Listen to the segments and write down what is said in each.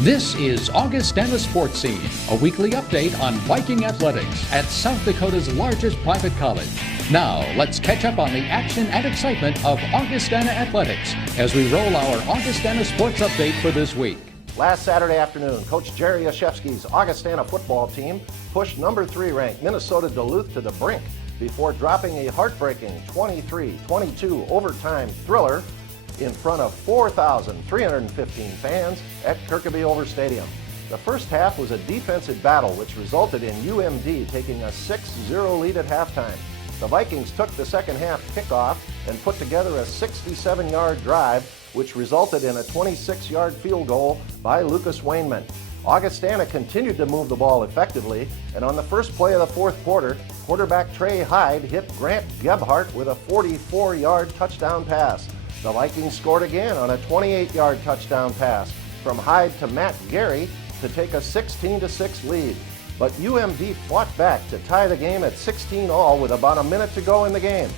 This is Augustana Sportscene, a weekly update on Viking athletics at South Dakota's largest private college. Now, let's catch up on the action and excitement of Augustana athletics as we roll our Augustana Sports Update for this week. Last Saturday afternoon, Coach Jerry Yashevsky's Augustana football team pushed number 3 ranked Minnesota Duluth to the brink before dropping a heartbreaking 23-22 overtime thriller in front of 4,315 fans at Kirkaby-Over Stadium. The first half was a defensive battle which resulted in UMD taking a 6-0 lead at halftime. The Vikings took the second half kickoff and put together a 67-yard drive which resulted in a 26-yard field goal by Lucas Wainman. Augustana continued to move the ball effectively, and on the first play of the fourth quarter, quarterback Trey Hyde hit Grant Gebhardt with a 44-yard touchdown pass. The Vikings scored again on a 28-yard touchdown pass from Hyde to Matt Gary to take a 16-6 lead. But UMD fought back to tie the game at 16-all with about a minute to go in the game.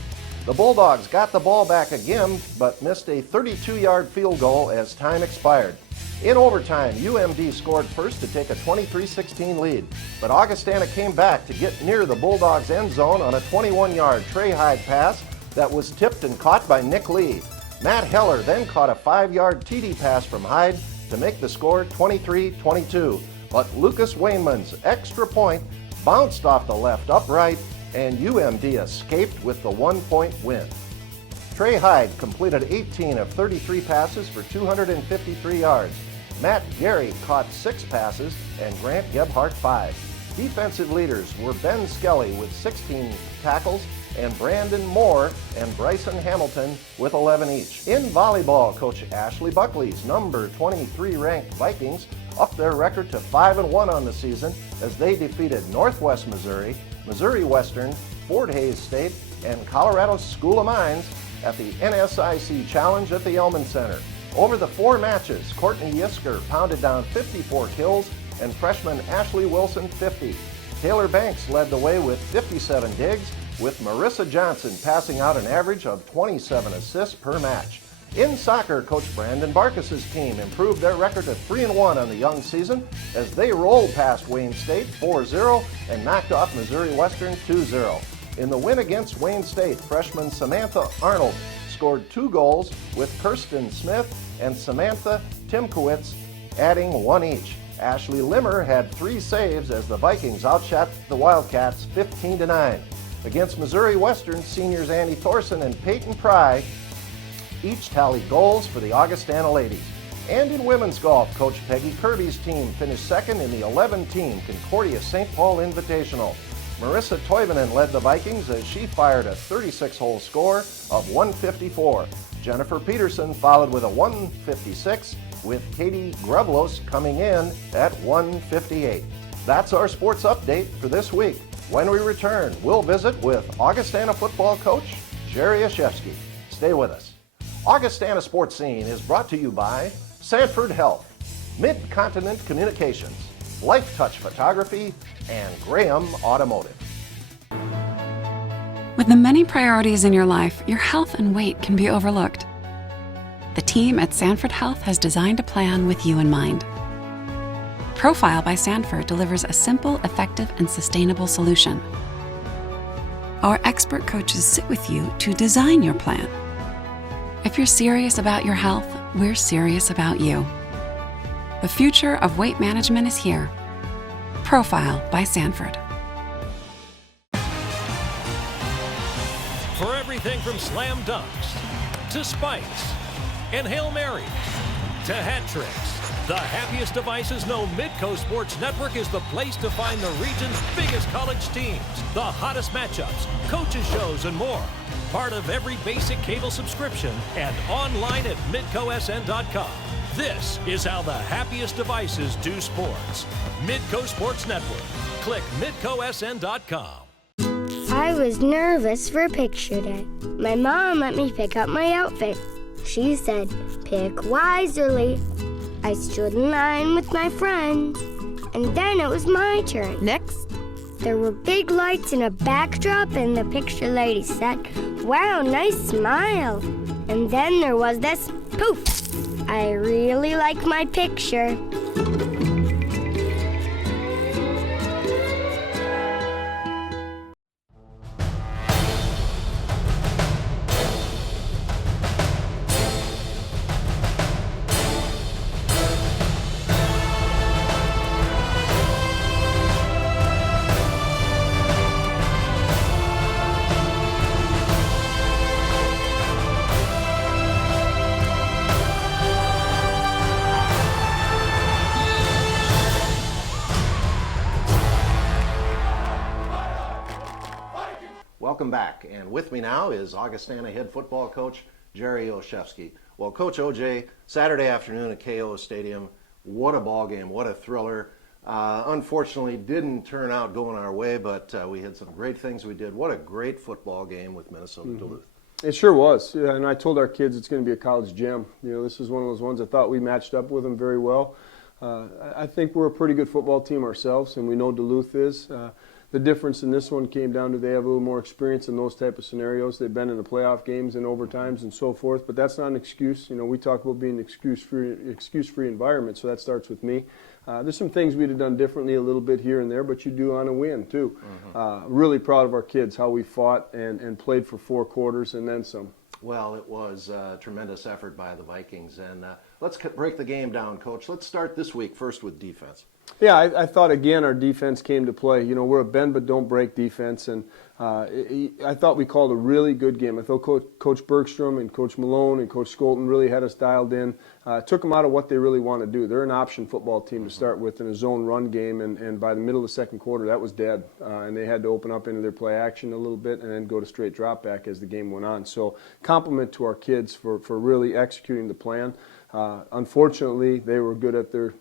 The Bulldogs got the ball back again, but missed a 32-yard field goal as time expired. In overtime, UMD scored first to take a 23-16 lead, but Augustana came back to get near the Bulldogs' end zone on a 21-yard Trey Hyde pass that was tipped and caught by Nick Lee. Matt Heller then caught a 5-yard TD pass from Hyde to make the score 23-22. But Lucas Wainman's extra point bounced off the left upright, and UMD escaped with the 1-point win. Trey Hyde completed 18 of 33 passes for 253 yards. Matt Gary caught 6 passes and Grant Gebhardt 5. Defensive leaders were Ben Skelly with 16 tackles and Brandon Moore and Bryson Hamilton with 11 each. In volleyball, Coach Ashley Buckley's number 23 ranked Vikings upped their record to 5-1 on the season as they defeated Northwest Missouri, Missouri Western, Fort Hays State, and Colorado School of Mines at the NSIC Challenge at the Elman Center. Over the 4 matches, Courtney Yisker pounded down 54 kills and freshman Ashley Wilson 50. Taylor Banks led the way with 57 digs, with Marissa Johnson passing out an average of 27 assists per match. In soccer, Coach Brandon Barkas's team improved their record to 3-1 on the young season as they rolled past Wayne State 4-0 and knocked off Missouri Western 2-0. In the win against Wayne State, freshman Samantha Arnold scored 2 goals, with Kirsten Smith and Samantha Timkowitz adding 1 each. Ashley Limmer had 3 saves as the Vikings outshot the Wildcats 15-9. Against Missouri Western, seniors Annie Thorson and Peyton Pry each tallied goals for the Augustana ladies. And in women's golf, Coach Peggy Kirby's team finished second in the 11-team Concordia St. Paul Invitational. Marissa Toivonen led the Vikings as she fired a 36-hole score of 154. Jennifer Peterson followed with a 156, with Katie Greblos coming in at 158. That's our sports update for this week. When we return, we'll visit with Augustana football coach Jerry Yashevsky. Stay with us. Augustana Sports Scene is brought to you by Sanford Health, Mid-Continent Communications, Life Touch Photography, and Graham Automotive. With the many priorities in your life, your health and weight can be overlooked. The team at Sanford Health has designed a plan with you in mind. Profile by Sanford delivers a simple, effective, and sustainable solution. Our expert coaches sit with you to design your plan. If you're serious about your health, we're serious about you. The future of weight management is here. Profile by Sanford. For everything from slam dunks to spikes and Hail Marys to hat tricks, the happiest devices know Midco Sports Network is the place to find the region's biggest college teams, the hottest matchups, coaches shows, and more. Part of every basic cable subscription and online at midcosn.com. This is how the happiest devices do sports. Midco Sports Network. Click midcosn.com. I was nervous for picture day. My mom let me pick out my outfit. She said, pick wisely. I stood in line with my friends, and then it was my turn. Next. There were big lights and a backdrop, and the picture lady said, wow, nice smile. And then there was this poof. I really like my picture. Welcome back, and with me now is Augustana head football coach Jerry Olszewski. Well, Coach OJ, Saturday afternoon at KO Stadium, what a ball game, what a thriller. Unfortunately, didn't turn out going our way, but we had some great things we did. What a great football game with Minnesota Duluth. It sure was, yeah, and I told our kids it's going to be a college gem. You know, this is one of those ones I thought we matched up with them very well. I think we're a pretty good football team ourselves, and we know Duluth is. The difference in this one came down to they have a little more experience in those type of scenarios. They've been in the playoff games and overtimes and so forth, but that's not an excuse. You know, we talk about being an excuse-free environment, so that starts with me. There's some things we'd have done differently a little bit here and there, but you do on a win too. Really proud of our kids, how we fought and played for 4 quarters and then some. Well, it was a tremendous effort by the Vikings, and let's break the game down, Coach. Let's start this week first with defense. Yeah, I thought, again, our defense came to play. You know, we're a bend but don't break defense, and I thought we called a really good game. I thought Coach Bergstrom and Coach Malone and Coach Skolton really had us dialed in, took them out of what they really want to do. They're an option football team to start with in a zone run game, and by the middle of the second quarter, that was dead, and they had to open up into their play action a little bit and then go to straight drop back as the game went on. So compliment to our kids for really executing the plan. Unfortunately, they were good at their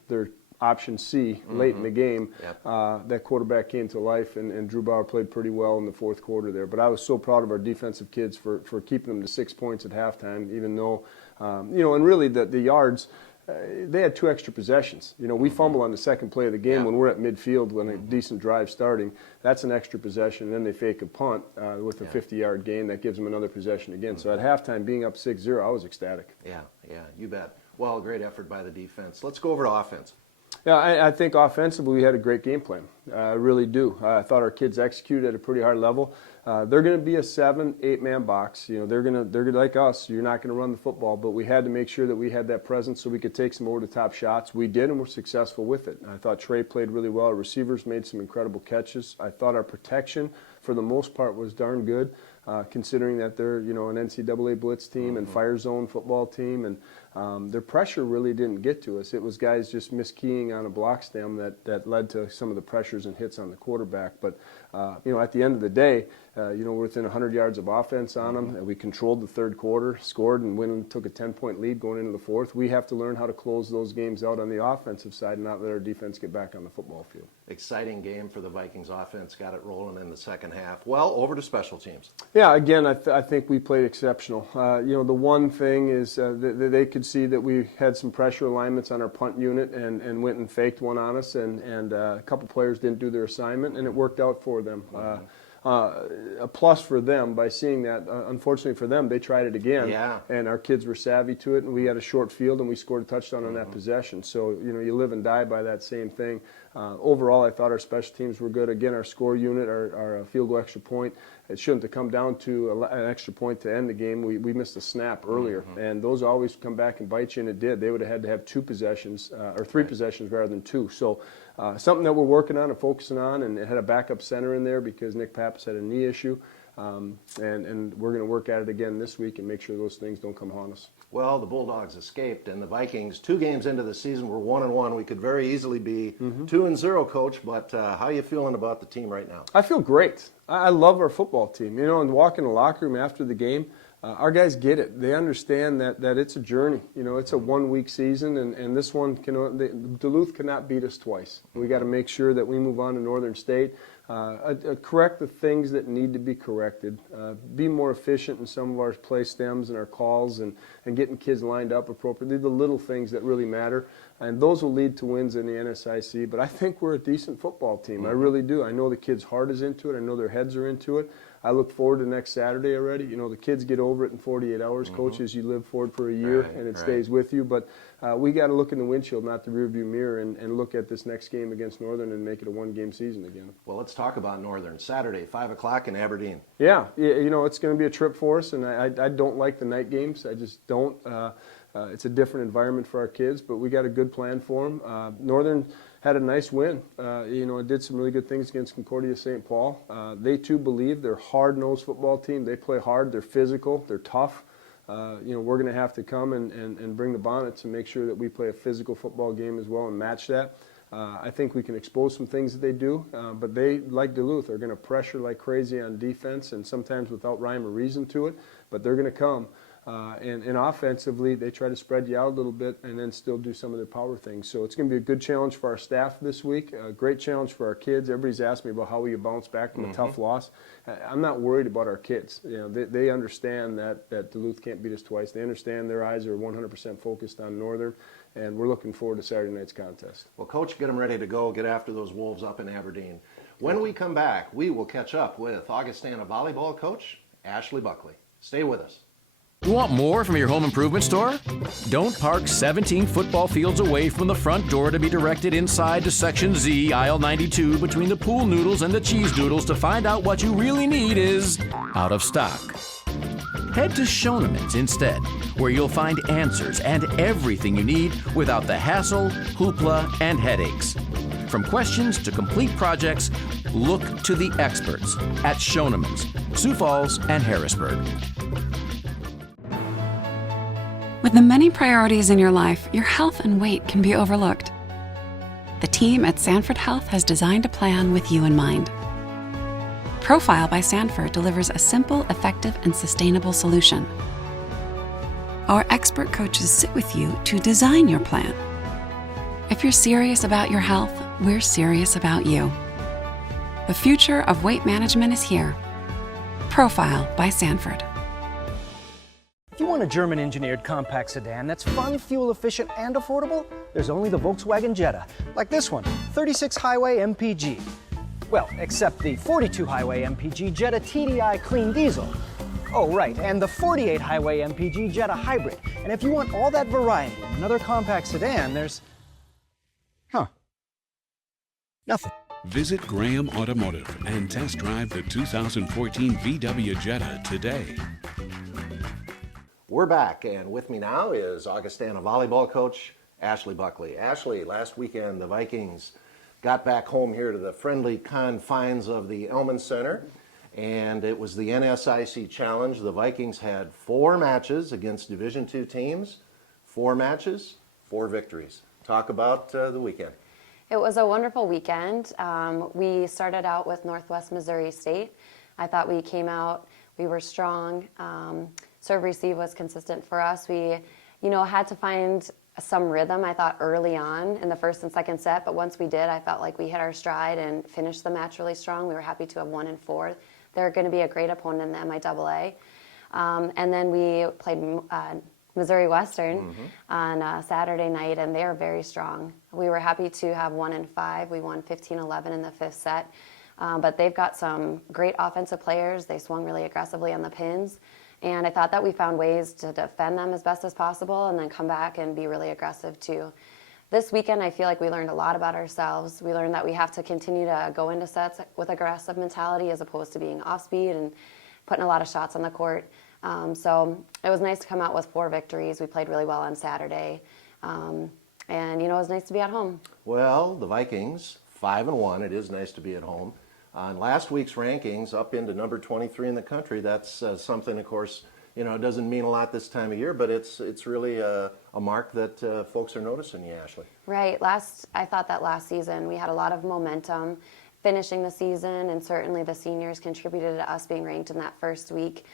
option C late in the game. That quarterback came to life, and Drew Bauer played pretty well in the fourth quarter there. But I was so proud of our defensive kids for keeping them to 6 points at halftime, even though, you know, and really the yards, they had 2 extra possessions. You know, we fumble on the second play of the game when we're at midfield when a decent drive starting. That's an extra possession, and then they fake a punt with a 50-yard gain. That gives them another possession again. So at halftime, being up 6-0, I was ecstatic. Yeah, you bet. Well, great effort by the defense. Let's go over to offense. Yeah, I think offensively we had a great game plan. I really do. I thought our kids executed at a pretty high level. They're going to be a 7-8 man box. You know, they're like us. You're not going to run the football, but we had to make sure that we had that presence so we could take some over the top shots. We did, and we're successful with it. I thought Trey played really well. Our receivers made some incredible catches. I thought our protection, for the most part, was darn good, considering that they're, you know, an NCAA blitz team and fire zone football team, and their pressure really didn't get to us. It was guys just miskeying on a block stem that led to some of the pressures and hits on the quarterback. But, you know, at the end of the day, you know, we're within 100 yards of offense on them. We controlled the third quarter, scored, and took a 10-point lead going into the fourth. We have to learn how to close those games out on the offensive side and not let our defense get back on the football field. Exciting game for the Vikings offense. Got it rolling in the second half. Well, over to special teams. Yeah, again, I think we played exceptional. You know, the one thing is they could see that we had some pressure alignments on our punt unit and went and faked one on us, and a couple players didn't do their assignment, and it worked out for them. A plus for them by seeing that. Unfortunately for them, they tried it again, and our kids were savvy to it, and we had a short field, and we scored a touchdown on that possession. So, you know, you live and die by that same thing. Overall, I thought our special teams were good. Again, our score unit, our field goal extra point, it shouldn't have come down to an extra point to end the game. We missed a snap earlier, and those always come back and bite you, and it did. They would have had to have 2 possessions, or 3 possessions rather than 2. So something that we're working on and focusing on, and it had a backup center in there because Nick Pappas had a knee issue, and we're going to work at it again this week and make sure those things don't come haunt us. Well, the Bulldogs escaped, and the Vikings, 2 games into the season, were 1-1. We could very easily be 2-0, Coach. But how are you feeling about the team right now? I feel great. I love our football team. You know, and walk in the locker room after the game, our guys get it. They understand that it's a journey. You know, it's a 1-week season, and this one, Duluth cannot beat us twice. We got to make sure that we move on to Northern State. Correct the things that need to be corrected, be more efficient in some of our play stems and our calls, and getting kids lined up appropriately, the little things that really matter, and those will lead to wins in the NSIC. But I think we're a decent football team. I really do. I know the kids' heart is into it. I know their heads are into it. I look forward to next Saturday already. You know, the kids get over it in 48 hours. Coaches, you live for it for a year, and it stays with you. But we got to look in the windshield, not the rearview mirror, and look at this next game against Northern and make it a one-game season again. Well, let's talk about Northern. Saturday, 5 o'clock in Aberdeen. Yeah, you know, it's going to be a trip for us, and I don't like the night games. I just don't. It's a different environment for our kids, but we got a good plan for them. Northern had a nice win. You know, it did some really good things against Concordia St. Paul. They too believe they're a hard-nosed football team. They play hard. They're physical. They're tough. You know, we're going to have to come and bring the bonnets and make sure that we play a physical football game as well and match that. I think we can expose some things that they do, but they, like Duluth, are going to pressure like crazy on defense and sometimes without rhyme or reason to it, but they're going to come. And offensively, they try to spread you out a little bit and then still do some of their power things. So it's going to be a good challenge for our staff this week, a great challenge for our kids. Everybody's asked me about how we bounce back from a tough loss. I'm not worried about our kids. You know, they understand that Duluth can't beat us twice. They understand their eyes are 100% focused on Northern, and we're looking forward to Saturday night's contest. Well, Coach, get them ready to go, get after those Wolves up in Aberdeen. When we come back, we will catch up with Augustana volleyball coach Ashley Buckley. Stay with us. You want more from your home improvement store? Don't park 17 football fields away from the front door to be directed inside to Section Z, aisle 92, between the pool noodles and the cheese doodles to find out what you really need is out of stock. Head to Schoeneman's instead, where you'll find answers and everything you need without the hassle, hoopla, and headaches. From questions to complete projects, look to the experts at Schoeneman's, Sioux Falls, and Harrisburg. With the many priorities in your life, your health and weight can be overlooked. The team at Sanford Health has designed a plan with you in mind. Profile by Sanford delivers a simple, effective, and sustainable solution. Our expert coaches sit with you to design your plan. If you're serious about your health, we're serious about you. The future of weight management is here. Profile by Sanford. If you want a German-engineered compact sedan that's fun, fuel-efficient, and affordable, there's only the Volkswagen Jetta, like this one, 36 Highway MPG. Well, except the 42 Highway MPG Jetta TDI Clean Diesel. Oh, right, and the 48 Highway MPG Jetta Hybrid. And if you want all that variety in another compact sedan, there's... nothing. Visit Graham Automotive and test drive the 2014 VW Jetta today. We're back, and with me now is Augustana volleyball coach Ashley Buckley. Ashley, last weekend the Vikings got back home here to the friendly confines of the Elman Center, and it was the NSIC Challenge. The Vikings had 4 matches against Division II teams, 4 matches, 4 victories. Talk about the weekend. It was a wonderful weekend. We started out with Northwest Missouri State. I thought we came out, we were strong. Serve receive was consistent for us. We, had to find some rhythm, I thought, early on in the first and second set, but once we did, I felt like we hit our stride and finished the match really strong. We were happy to have won in 4. They're going to be a great opponent in the MIAA. And then we played Missouri Western on Saturday night, and they are very strong. We were happy to have won in 5. We won 15-11 in the 5th set. But they've got some great offensive players. They swung really aggressively on the pins. And I thought that we found ways to defend them as best as possible and then come back and be really aggressive too. This weekend, I feel like we learned a lot about ourselves. We learned that we have to continue to go into sets with aggressive mentality as opposed to being off speed and putting a lot of shots on the court. So it was nice to come out with 4 victories. We played really well on Saturday. And, it was nice to be at home. Well, the Vikings, 5-1. It is nice to be at home. On last week's rankings, up into number 23 in the country. That's something, of course, it doesn't mean a lot this time of year, but it's really a mark that folks are noticing you, Ashley. Right. I thought that last season we had a lot of momentum finishing the season, and certainly the seniors contributed to us being ranked in that first week.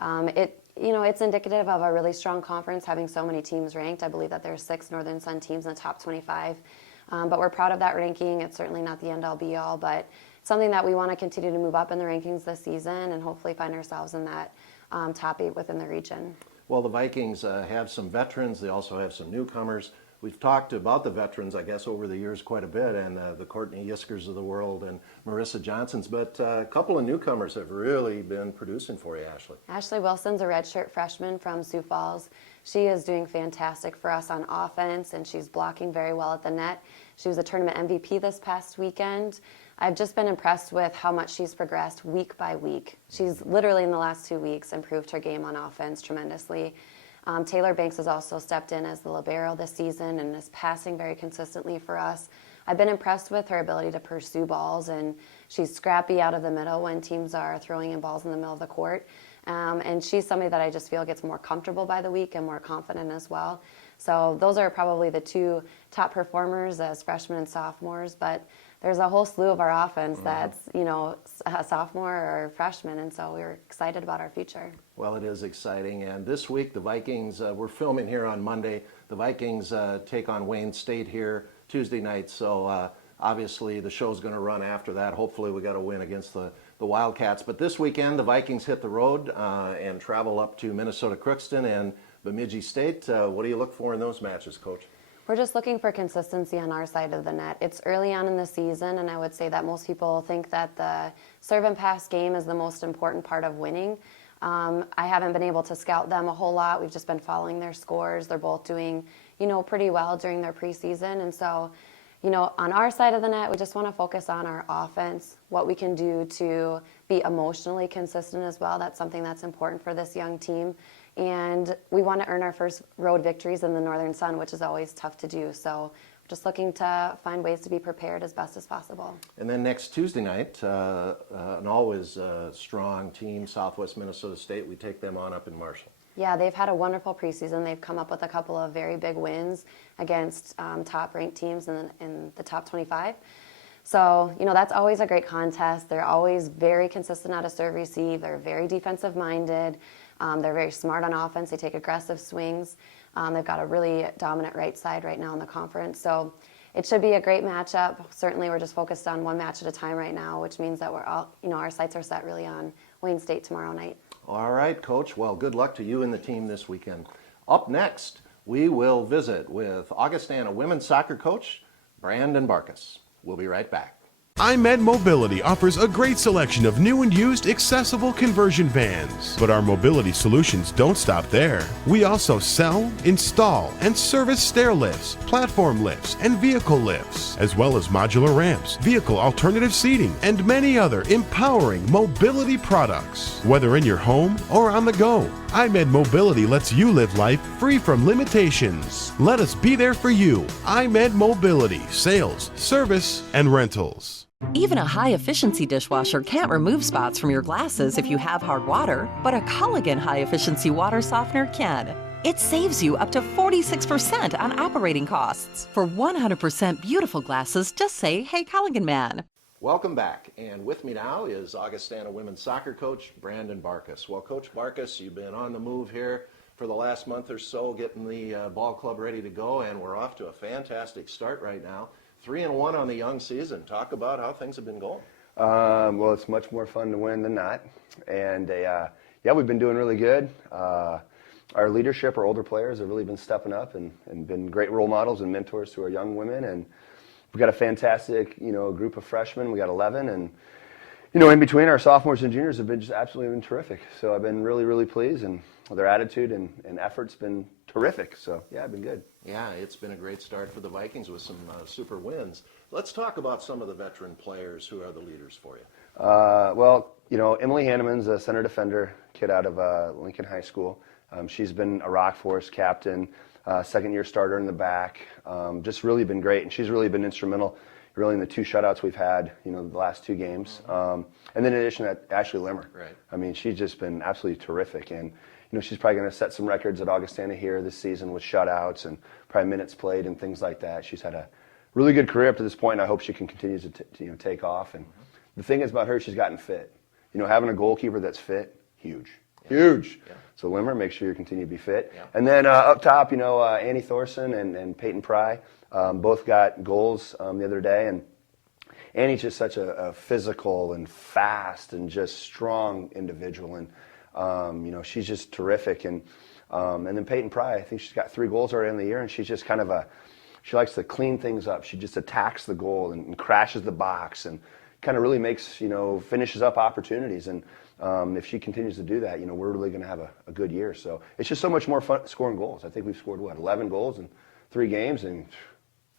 It's indicative of a really strong conference having so many teams ranked. I believe that there's 6 Northern Sun teams in the top 25. But we're proud of that ranking. It's certainly not the end-all be-all, but something that we want to continue to move up in the rankings this season and hopefully find ourselves in that top 8 within the region. Well, the Vikings have some veterans. They also have some newcomers. we've talked about the veterans, I guess, over the years quite a bit, and the Courtney Yiskers of the world and Marissa Johnsons, but a couple of newcomers have really been producing for you, Ashley. Ashley Wilson's a redshirt freshman from Sioux Falls. She is doing fantastic for us on offense, and she's blocking very well at the net. She was a tournament MVP this past weekend. I've just been impressed with how much she's progressed week by week. She's literally in the last 2 weeks improved her game on offense tremendously. Taylor Banks has also stepped in as the libero this season and is passing very consistently for us. I've been impressed with her ability to pursue balls, and she's scrappy out of the middle when teams are throwing in balls in the middle of the court. And she's somebody that I just feel gets more comfortable by the week and more confident as well. So those are probably the two top performers as freshmen and sophomores, but there's a whole slew of our offense that's, a sophomore or freshman, and so we're excited about our future. Well, it is exciting, and this week the Vikings, we're filming here on Monday. The Vikings take on Wayne State here Tuesday night, so obviously the show's going to run after that. Hopefully we got a win against the Wildcats. But this weekend the Vikings hit the road and travel up to Minnesota Crookston and Bemidji State. What do you look for in those matches, Coach? We're just looking for consistency on our side of the net. It's early on in the season, and I would say that most people think that the serve and pass game is the most important part of winning. I haven't been able to scout them a whole lot. We've just been following their scores. They're both doing, pretty well during their preseason. And so, on our side of the net, we just want to focus on our offense, what we can do to be emotionally consistent as well. That's something that's important for this young team. And we want to earn our first road victories in the Northern Sun, which is always tough to do. So we're just looking to find ways to be prepared as best as possible. And then next Tuesday night, an always strong team, Southwest Minnesota State. We take them on up in Marshall. Yeah, they've had a wonderful preseason. They've come up with a couple of very big wins against top-ranked teams in the top 25. So, that's always a great contest. They're always very consistent out of serve receive. They're very defensive-minded. They're very smart on offense. They take aggressive swings. They've got a really dominant right side right now in the conference. So it should be a great matchup. Certainly we're just focused on one match at a time right now, which means that we're all, our sights are set really on Wayne State tomorrow night. All right, Coach. Well, good luck to you and the team this weekend. Up next, we will visit with Augustana women's soccer coach, Brandon Barkas. We'll be right back. iMed Mobility offers a great selection of new and used accessible conversion vans. But our mobility solutions don't stop there. We also sell, install, and service stair lifts, platform lifts, and vehicle lifts, as well as modular ramps, vehicle alternative seating, and many other empowering mobility products. Whether in your home or on the go, iMed Mobility lets you live life free from limitations. Let us be there for you. iMed Mobility, sales, service, and rentals. Even a high-efficiency dishwasher can't remove spots from your glasses if you have hard water, but a Culligan high-efficiency water softener can. It saves you up to 46% on operating costs. For 100% beautiful glasses, just say, "Hey, Culligan man." Welcome back, and with me now is Augustana women's soccer coach Brandon Barkas. Well, Coach Barkas, you've been on the move here for the last month or so, getting the ball club ready to go, and we're off to a fantastic start right now. 3-1 on the young season. Talk about how things have been going. Well, it's much more fun to win than not, and we've been doing really good. Our leadership, our older players, have really been stepping up and been great role models and mentors to our young women, and we've got a fantastic, group of freshmen. We got 11, and in between, our sophomores and juniors have been just absolutely been terrific. So I've been really, really pleased, and their attitude and effort's been terrific. So yeah, I've been good. Yeah, it's been a great start for the Vikings with some super wins. Let's talk about some of the veteran players who are the leaders for you. Well, Emily Hanneman's a center defender, kid out of Lincoln High School. She's been a rock for us, captain, second-year starter in the back. Just really been great, and she's really been instrumental really in the 2 shutouts we've had, the last 2 games. And then in addition to that, Ashley Limmer. Right. I mean, she's just been absolutely terrific, and she's probably going to set some records at Augustana here this season with shutouts and probably minutes played and things like that. She's had a really good career up to this point, and I hope she can continue to take off. And the thing is about her, she's gotten fit. Having a goalkeeper that's fit, huge. Yeah. Huge. Yeah. So Limmer, make sure you continue to be fit. Yeah. And then up top, Annie Thorson and Peyton Pry both got goals the other day, and Annie's just such a physical and fast and just strong individual, and she's just terrific. And then Peyton Pry, I think she's got 3 goals already in the year, and she's just kind of she likes to clean things up. She just attacks the goal and crashes the box and kind of really makes, finishes up opportunities. And if she continues to do that, we're really going to have a good year. So it's just so much more fun scoring goals. I think we've scored, 11 goals in 3 games, and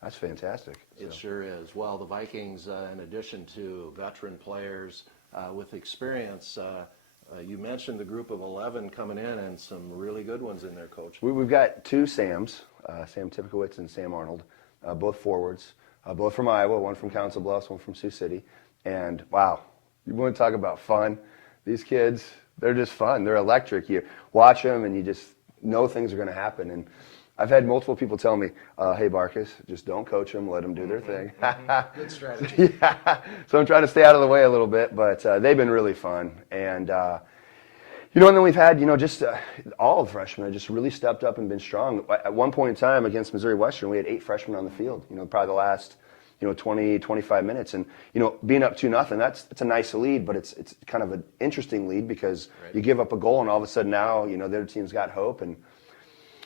that's fantastic. It sure is. Well, the Vikings, in addition to veteran players with experience, you mentioned the group of 11 coming in and some really good ones in there, Coach. We've got 2 Sams, Sam Tipkowitz and Sam Arnold, both forwards, both from Iowa, one from Council Bluffs, one from Sioux City. And wow, you want to talk about fun? These kids, they're just fun. They're electric. You watch them and you just know things are going to happen. And I've had multiple people tell me, hey, Barkus, just don't coach them. Let them do their thing. Good strategy. Yeah. So I'm trying to stay out of the way a little bit, but they've been really fun. And, and then we've had, just all of the freshmen have just really stepped up and been strong. At one point in time against Missouri Western, we had 8 freshmen on the field, probably the last, 20, 25 minutes. And, being up 2-0, it's a nice lead, but it's kind of an interesting lead because you give up a goal and all of a sudden now, the other team's got hope. And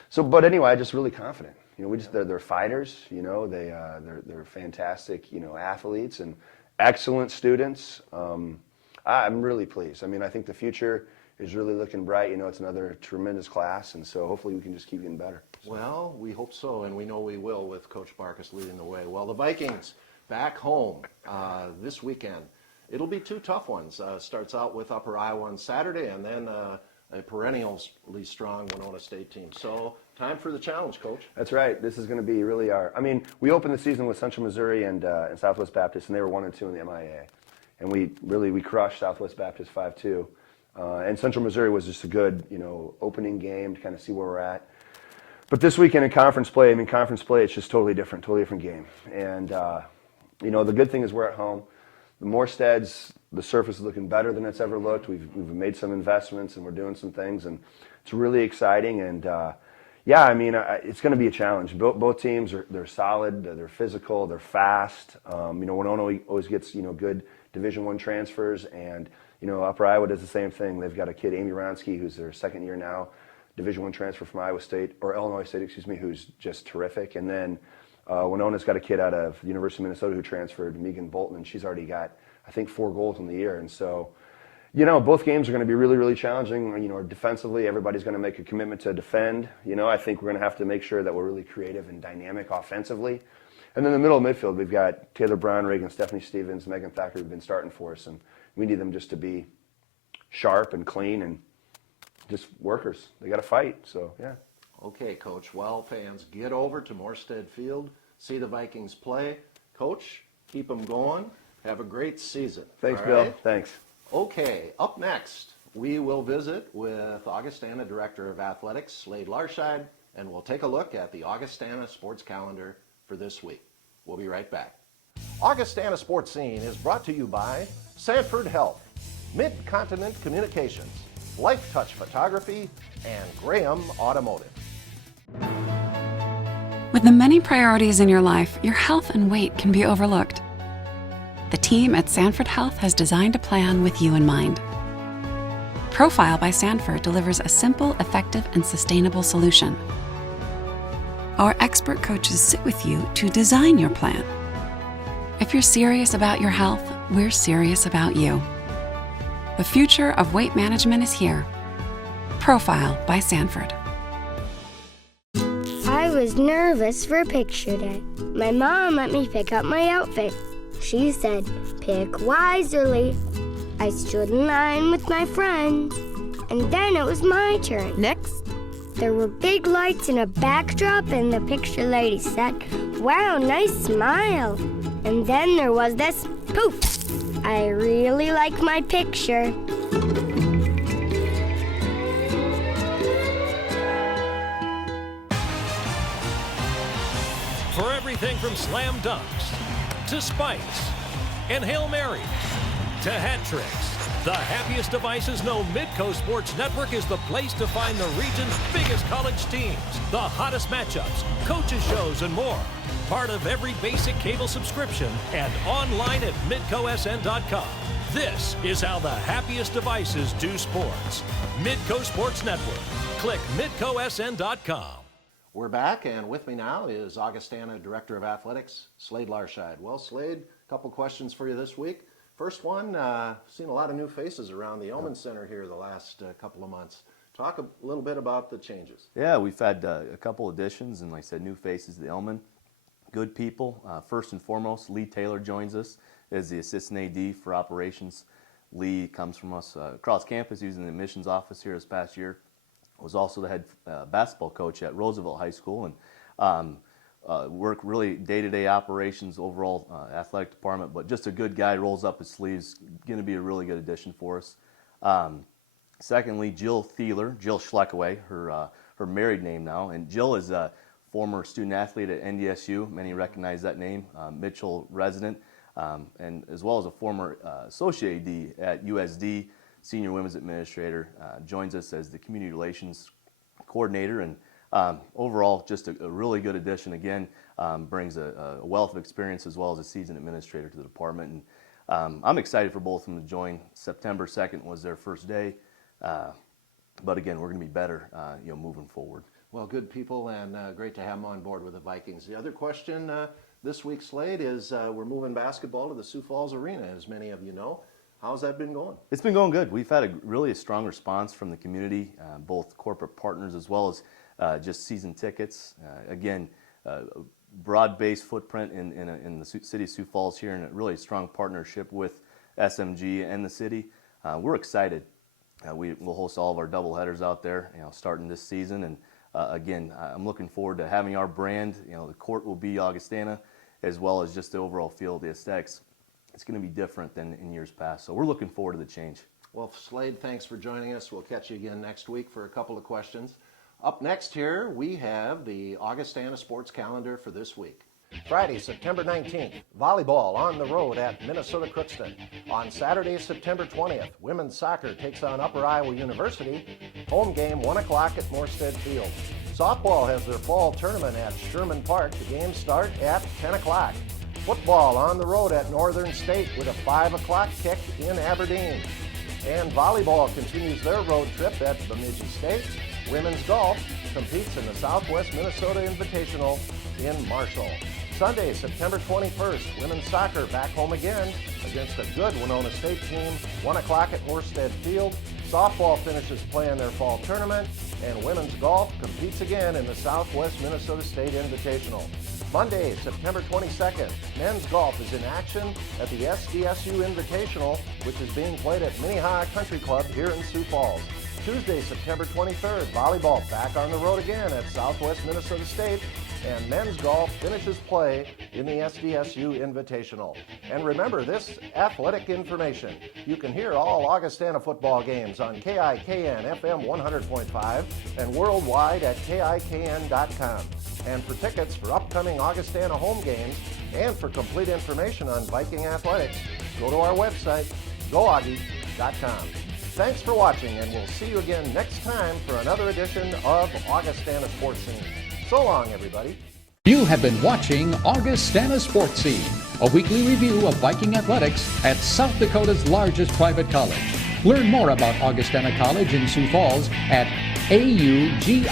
so, but anyway, I'm just really confident. They're fighters, they're fantastic, athletes and excellent students. I'm really pleased. I think the future is really looking bright. It's another tremendous class, and so hopefully we can just keep getting better. So. Well, we hope so, and we know we will with Coach Barkus leading the way. Well, the Vikings back home this weekend. It'll be 2 tough ones. Starts out with Upper Iowa on Saturday, and then a perennially strong Winona State team. So time for the challenge, Coach. That's right. This is going to be really we opened the season with Central Missouri and Southwest Baptist, and they were 1-2 in the MIA. And we crushed Southwest Baptist 5-2. And Central Missouri was just a good, opening game to kind of see where we're at. But this weekend in conference play, it's just totally different game. And, the good thing is we're at home. The Morsteads, the surface is looking better than it's ever looked. We've made some investments and we're doing some things, and it's really exciting. And, it's going to be a challenge. Both teams, they're solid, they're physical, they're fast. Winona always gets, good Division I transfers, and Upper Iowa does the same thing. They've got a kid, Amy Ronsky, who's their 2nd year now, Division I transfer from Illinois State, who's just terrific. And then Winona's got a kid out of the University of Minnesota who transferred, Megan Bolton, and she's already got, I think, 4 goals in the year. And so, both games are going to be really, really challenging. Defensively, everybody's going to make a commitment to defend. I think we're going to have to make sure that we're really creative and dynamic offensively. And then in the middle of midfield, we've got Taylor Brown, Reagan, Stephanie Stevens, Megan Thacker who've been starting for us, and we need them just to be sharp and clean and just workers. They got to fight, so yeah. Okay, Coach. Well, fans, get over to Morstead Field, see the Vikings play. Coach, keep them going. Have a great season. Thanks, all Bill. right? Thanks. Okay, up next, we will visit with Augustana Director of Athletics, Slade Larscheid, and we'll take a look at the Augustana sports calendar for this week. We'll be right back. Augustana Sports Scene is brought to you by Sanford Health, Mid-Continent Communications, Life Touch Photography, and Graham Automotive. With the many priorities in your life, your health and weight can be overlooked. The team at Sanford Health has designed a plan with you in mind. Profile by Sanford delivers a simple, effective, and sustainable solution. Our expert coaches sit with you to design your plan. If you're serious about your health, we're serious about you. The future of weight management is here. Profile by Sanford. I was nervous for picture day. My mom let me pick up my outfit. She said, pick wisely. I stood in line with my friends, and then it was my turn. Next. There were big lights and a backdrop, and the picture lady said, wow, nice smile. And then there was this poof. I really like my picture. For everything from slam dunks to spikes and Hail Marys to hat tricks, the happiest devices know Midco Sports Network is the place to find the region's biggest college teams, the hottest matchups, coaches shows, and more. Part of every basic cable subscription and online at midcosn.com. This is how the happiest devices do sports. Midco Sports Network. Click midcosn.com. We're back, and with me now is Augustana Director of Athletics, Slade Larscheid. Well, Slade, a couple questions for you this week. First one, seen a lot of new faces around the Elman Center here the last couple of months. Talk a little bit about the changes. Yeah, we've had a couple additions, and like I said, new faces to the Elman. Good people. First and foremost, Lee Taylor joins us as the Assistant AD for Operations. Lee comes from us across campus. He was in the admissions office here this past year. Was also the head basketball coach at Roosevelt High School, and worked really day-to-day operations, overall athletic department, but just a good guy, rolls up his sleeves, going to be a really good addition for us. Secondly, Jill Thieler, Jill Schleckaway, her married name now, and Jill is a former student athlete at NDSU. Many recognize that name, Mitchell resident, and as well as a former associate AD at USD, senior women's administrator, joins us as the community relations coordinator, and overall just a really good addition. Again, brings a wealth of experience as well as a seasoned administrator to the department. And I'm excited for both of them to join. September 2nd was their first day, but again, we're going to be better, moving forward. Well, good people, and great to have them on board with the Vikings. The other question this week, Slade, is we're moving basketball to the Sioux Falls Arena, as many of you know. How's that been going? It's been going good. We've had a strong response from the community, both corporate partners as well as just season tickets. Again, broad-based footprint in the city of Sioux Falls here, and a really strong partnership with SMG and the city. We're excited. We'll host all of our doubleheaders out there, starting this season. And again, I'm looking forward to having our brand. The court will be Augustana, as well as just the overall feel, the aesthetics. It's going to be different than in years past, so we're looking forward to the change. Well, Slade, thanks for joining us. We'll catch you again next week for a couple of questions. Up next here, we have the Augustana sports calendar for this week. Friday, September 19th, volleyball on the road at Minnesota Crookston. On Saturday, September 20th, women's soccer takes on Upper Iowa University. Home game, 1 o'clock at Morstead Field. Softball has their fall tournament at Sherman Park. The games start at 10 o'clock. Football on the road at Northern State with a 5 o'clock kick in Aberdeen. And volleyball continues their road trip at Bemidji State. Women's golf competes in the Southwest Minnesota Invitational in Marshall. Sunday, September 21st, women's soccer back home again against a good Winona State team, 1 o'clock at Morstead Field. Softball finishes playing their fall tournament, and women's golf competes again in the Southwest Minnesota State Invitational. Monday, September 22nd, men's golf is in action at the SDSU Invitational, which is being played at Minnehaha Country Club here in Sioux Falls. Tuesday, September 23rd, volleyball back on the road again at Southwest Minnesota State, and men's golf finishes play in the SDSU Invitational. And remember this athletic information. You can hear all Augustana football games on KIKN FM 100.5 and worldwide at KIKN.com. And for tickets for upcoming Augustana home games and for complete information on Viking athletics, go to our website, goaugie.com. Thanks for watching, and we'll see you again next time for another edition of Augustana Sports Scene. So long, everybody. You have been watching Augustana Sports Scene, a weekly review of Viking athletics at South Dakota's largest private college. Learn more about Augustana College in Sioux Falls at augie.edu.